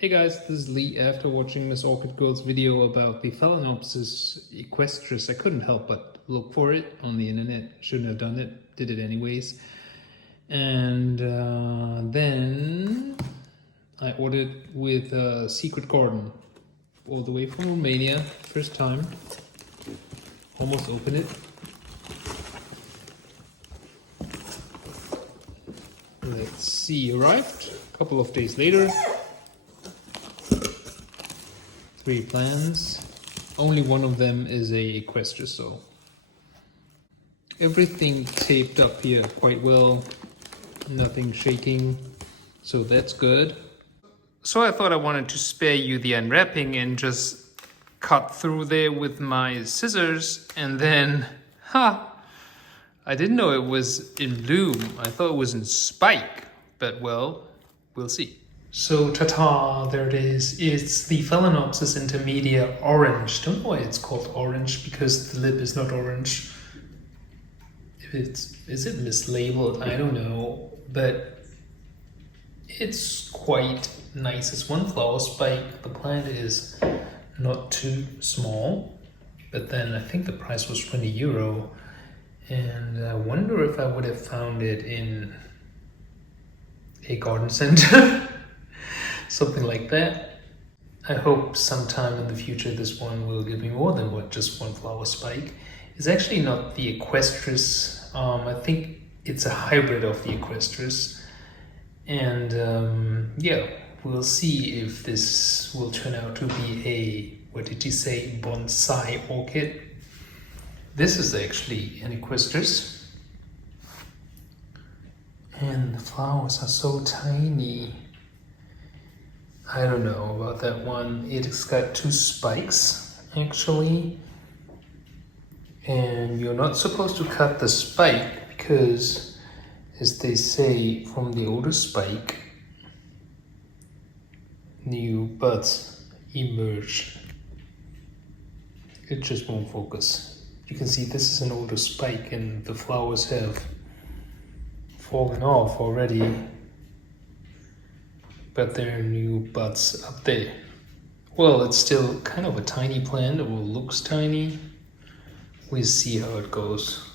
Hey guys, this is Lee. After watching Miss Orchid Girl's video about the Phalaenopsis equestris, I couldn't help but look for it on the internet. Shouldn't have done it, did it anyways. And then I ordered with Secret Garden, all the way from Romania. First time. Almost opened it. Let's see, arrived a couple of days later. 3 plants. Only one of them is a equestris, so everything taped up here quite well. Nothing shaking, so that's good. So I thought I wanted to spare you the unwrapping and just cut through there with my scissors, and then, I didn't know it was in bloom. I thought it was in spike, but well, we'll see. So, ta-ta, there it is. It's the Phalaenopsis intermedia orange. Don't know why it's called orange, because the lip is not orange. Is it mislabeled? I don't know, but it's quite nice. It's one flower spike. The plant is not too small, but then I think the price was €20. And I wonder if I would have found it in a garden center. Something like that. I hope sometime in the future this one will give me more than just one flower spike. It's actually not the equestris. I think it's a hybrid of the equestris. And yeah, we'll see if this will turn out to be a, what did you say, bonsai orchid. This is actually an equestris. And the flowers are so tiny. I don't know about that one. It's got 2 spikes, actually. And you're not supposed to cut the spike because, as they say, from the older spike, new buds emerge. It just won't focus. You can see this is an older spike and the flowers have fallen off already. But there are new buds up there. Well, it's still kind of a tiny plant, or looks tiny. We'll see how it goes.